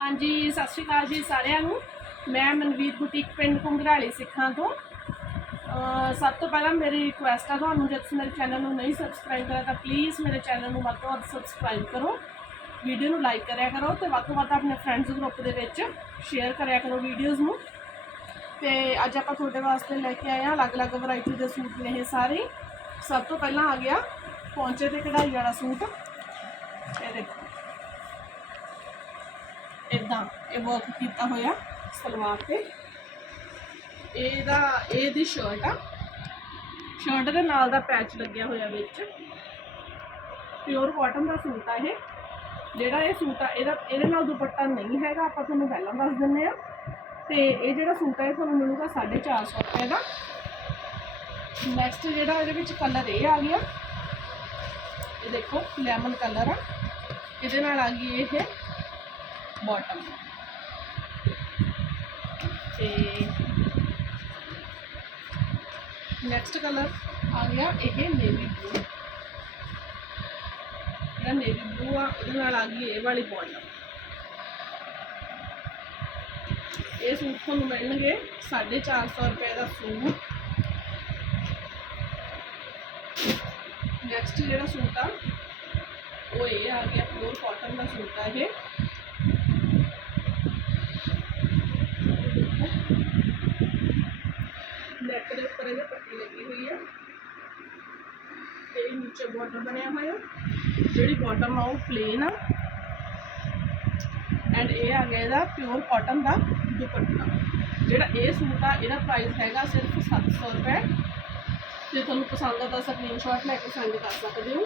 ਹਾਂਜੀ, ਸਤਿ ਸ਼੍ਰੀ ਅਕਾਲ ਜੀ ਸਾਰਿਆਂ ਨੂੰ। ਮੈਂ ਮਨਵੀਰ ਬੁਟੀਕ ਪਿੰਡ ਕੁੰਗਰਾਲੀ ਸਿੱਖਾਂ ਤੋਂ। ਸਭ ਤੋਂ ਪਹਿਲਾਂ ਮੇਰੀ ਰਿਕੁਐਸਟ ਆ ਤੁਹਾਨੂੰ, ਜੇ ਤੁਸੀਂ ਮੇਰੇ ਚੈਨਲ ਨੂੰ ਨਹੀਂ ਸਬਸਕ੍ਰਾਈਬ ਕਰਿਆ, ਤਾਂ ਪਲੀਜ਼ ਮੇਰੇ ਚੈਨਲ ਨੂੰ ਵੱਧ ਤੋਂ ਵੱਧ ਸਬਸਕ੍ਰਾਈਬ ਕਰੋ। ਵੀਡੀਓ ਨੂੰ ਲਾਈਕ ਕਰਿਆ ਕਰੋ ਤੇ ਵੱਧ ਤੋਂ ਵੱਧ ਆਪਣੇ ਫਰੈਂਡਸ ਗਰੁੱਪ ਦੇ ਵਿੱਚ ਸ਼ੇਅਰ ਕਰਿਆ ਕਰੋ ਵੀਡੀਓਜ਼ ਨੂੰ। ਤੇ ਅੱਜ ਆਪਾਂ ਤੁਹਾਡੇ ਵਾਸਤੇ ਲੈ ਕੇ ਆਏ ਹਾਂ ਅਲੱਗ-ਅਲੱਗ ਵੈਰਾਈਟੀ ਦੇ ਸੂਟ ਨੇ ਇਹ ਸਾਰੇ। ਸਭ ਤੋਂ ਪਹਿਲਾਂ ਆ ਗਿਆ ਪੌਂਚੇ ਤੇ ਕਢਾਈ ਵਾਲਾ ਸੂਟ। ਇਹ ਦੇਖੋ। ਇਦਾਂ ਇਹ ਵਰਕ ਕੀਤਾ ਹੋਇਆ ਸਲਵਾਰ ਤੇ। ਇਹਦਾ, ਇਹਦੀ ਸ਼ਰਟ ਆ। ਸ਼ਰਟ ਦੇ ਨਾਲ ਦਾ ਪੈਚ ਲੱਗਿਆ ਹੋਇਆ ਵਿੱਚ। ਪਿਓਰ ਕਾਟਨ ਦਾ ਸੂਟ ਆ ਇਹ। ਜਿਹੜਾ ਇਹ ਸੂਟ ਆ, ਇਹਦਾ, ਇਹਦੇ ਨਾਲ ਦੁਪੱਟਾ ਨਹੀਂ ਹੈਗਾ, ਆਪਾਂ ਤੁਹਾਨੂੰ ਪਹਿਲਾਂ ਦੱਸ ਦਿੰਨੇ ਆ। ਤੇ ਇਹ ਜਿਹੜਾ ਸੂਟ ਹੈ ਇਹ ਤੁਹਾਨੂੰ ਮਿਲੂਗਾ 450 ਰੁਪਏ ਦਾ। ਨੈਕਸਟ ਜਿਹੜਾ ਇਹਦੇ ਵਿੱਚ ਕਲਰ ਇਹ ਆ ਗਿਆ। ਇਹ ਦੇਖੋ ਲੈਮਨ ਕਲਰ ਆ। ਇਹਦੇ ਨਾਲ ਆ ਗਈ ਇਹ। ਬਾਟਮ ਤੇ ਨੈਕਸਟ ਕਲਰ ਆ ਗਿਆ ਇਹ ਨੇਵੀ ਬਲੂ ਜਿਹੜਾ ਨੇਵੀ ਬਲੂ ਆ, ਉਹਦੇ ਨਾਲ ਆ ਗਈ ਇਹ ਵਾਲੀ ਬਾਟਮ ਇਹ ਸੂਟ ਤੁਹਾਨੂੰ ਮਿਲਣਗੇ 450 ਰੁਪਏ ਦਾ ਸੂਟ। ਨੈਕਸਟ ਜਿਹੜਾ ਸੂਟ ਆ, ਉਹ ਇਹ ਆ ਗਿਆ ਪਿਓਰ ਕਾਟਨ ਦਾ ਸੂਟ ਆ ਇਹ। ਨੈਕ ਦੇ ਉੱਪਰ ਇਹਦੇ ਪੱਟੀ ਲੱਗੀ ਹੋਈ ਆ ਤੇ ਨੀਚੇ ਬਣਿਆ ਹੋਇਆ। ਜਿਹੜੀ ਬਾਟਮ ਆ ਉਹ ਪਲੇਨ ਆ। ਐਂਡ ਇਹ ਆ ਗਿਆ ਇਹਦਾ ਪਿਓਰ ਕਾਟਨ ਦਾ ਦੁਪੱਟਾ। ਜਿਹੜਾ ਇਹ ਸੂਟ ਆ, ਇਹਦਾ ਪ੍ਰਾਈਸ ਹੈਗਾ ਸਿਰਫ 700 ਰੁਪਏ। ਜੇ ਤੁਹਾਨੂੰ ਪਸੰਦ ਆ ਤਾਂ ਸਕਰੀਨਸ਼ਾਟ ਲੈ ਕੇ ਸੈਂਡ ਕਰ ਸਕਦੇ ਹੋ।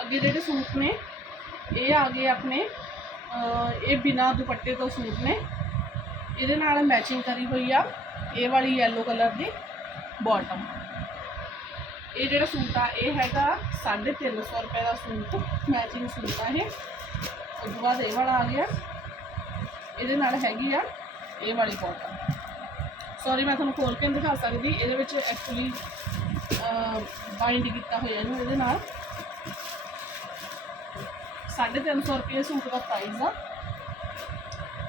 ਅੱਗੇ ਜਿਹੜੇ ਸੂਟ ਨੇ, ਇਹ ਆ ਗਏ ਆਪਣੇ ਇਹ ਬਿਨਾ ਦੁਪੱਟੇ ਤੋਂ ਸੂਟ ਨੇ। ਇਹਦੇ ਨਾਲ ਮੈਚਿੰਗ ਕਰੀ ਹੋਈ ਆ। ਇਹ ਵਾਲੀ yellow ਕਲਰ ਦੀ। ਬਾਟਮ ਇਹ ਜਿਹੜਾ ਸੂਟ ਆ, ਇਹ ਹੈਗਾ 350 ਰੁਪਏ ਦਾ ਸੂਟ ਮੈਚਿੰਗ ਸੂਟ ਆ ਇਹ। ਉਸ ਤੋਂ ਬਾਅਦ ਇਹ ਵਾਲਾ ਆ ਗਿਆ। ਇਹਦੇ ਨਾਲ ਹੈਗੀ ਆ ਇਹ ਵਾਲੀ ਬਾਟਮ ਸੌਰੀ ਮੈਂ ਤੁਹਾਨੂੰ ਖੋਲ ਕੇ ਨਹੀਂ ਦਿਖਾ ਸਕਦੀ। ਇਹਦੇ ਵਿੱਚ ਐਕਚੁਅਲੀ ਬਾਈਂਡ ਕੀਤਾ ਹੋਇਆ ਇਹਨੂੰ ਇਹਦੇ ਨਾਲ। 350 ਰੁਪਏ ਸੂਟ ਦਾ ਪ੍ਰਾਈਸ ਆ।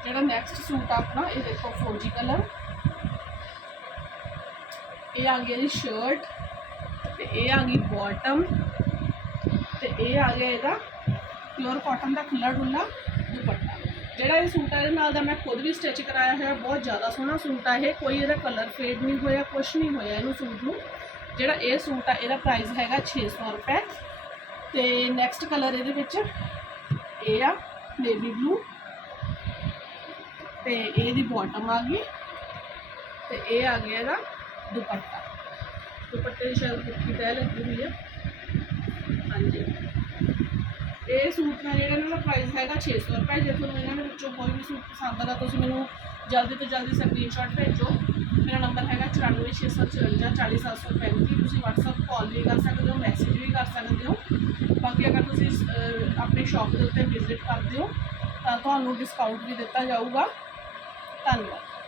ਜਿਹੜਾ ਨੈਕਸਟ ਸੂਟ ਆ ਆਪਣਾ, ਇਹ ਦੇਖੋ, ਫੌਜੀ ਕਲਰ ਇਹ ਆ ਗਈ ਇਹਦੀ ਸ਼ਰਟ ਤੇ ਇਹ ਆ ਗਈ ਬਾਟਮ ਤੇ ਇਹ ਆ ਗਿਆ ਇਹਦਾ ਪਿਓਰ ਕਾਟਨ ਦਾ ਖੁੱਲਾ ਡੁੱਲਾ ਦੁਪੱਟਾ। ਜਿਹੜਾ ਇਹ ਸੂਟ ਆ, ਇਹਦੇ ਨਾਲ ਦਾ ਮੈਂ ਖੁਦ ਵੀ ਸਟਿਚ ਕਰਾਇਆ ਹੋਇਆ, ਬਹੁਤ ਜ਼ਿਆਦਾ ਸੋਹਣਾ ਸੂਟ ਆ ਇਹ। ਕੋਈ ਇਹਦਾ ਕਲਰ ਫੇਡ ਨਹੀਂ ਹੋਇਆ ਕੁਝ ਨਹੀਂ ਹੋਇਆ ਇਹਨੂੰ ਸੂਟ ਨੂੰ। ਜਿਹੜਾ ਇਹ ਸੂਟ ਆ, ਇਹਦਾ ਪ੍ਰਾਈਸ ਹੈਗਾ 600 ਰੁਪਏ। ਤੇ ਨੈਕਸਟ ਕਲਰ ਇਹਦੇ ਵਿੱਚ ਇਹ ਆ ਨੇਵੀ ਬਲੂ ਤੇ ਇਹਦੀ ਬਾਟਮ ਆ ਗਈ। ਤੇ ਇਹ ਆ ਗਿਆ ਇਹਦਾ ਦੁਪੱਟਾ। ਦੁਪੱਟੇ ਦੀ ਸ਼ਾਇਦ ਕੁੱਤੀ ਤੈ ਲੱਗੀ ਹੋਈ ਆ? ਹਾਂਜੀ। ਇਹ ਸੂਟ ਦਾ ਜਿਹੜਾ ਇਹਨਾਂ ਦਾ ਪ੍ਰਾਈਸ ਹੈਗਾ 600 ਰੁਪਏ ਜੇ ਤੁਹਾਨੂੰ ਇਹਨਾਂ ਦੇ ਵਿੱਚੋਂ ਕੋਈ ਵੀ ਸੂਟ ਪਸੰਦ ਆਦਾ ਤੁਸੀਂ ਮੈਨੂੰ ਜਲਦੀ ਤੋਂ ਜਲਦੀ ਸਕਰੀਨਸ਼ਾਟ ਭੇਜੋ। ਮੇਰਾ ਨੰਬਰ ਹੈਗਾ 9464 40735 ਤੁਸੀਂ WhatsApp ਕਾਲ ਵੀ ਕਰ ਸਕਦੇ ਹੋ ਮੈਸੇਜ ਵੀ ਕਰ ਸਕਦੇ ਹੋ। ਬਾਕੀ ਅਗਰ ਤੁਸੀਂ ਆਪਣੀ ਸ਼ਾਪ ਦੇ ਉੱਤੇ ਵਿਜ਼ਿਟ ਕਰਦੇ ਹੋ ਤਾਂ ਤੁਹਾਨੂੰ ਡਿਸਕਾਊਂਟ ਵੀ ਦਿੱਤਾ ਜਾਊਗਾ। ਧੰਨਵਾਦ।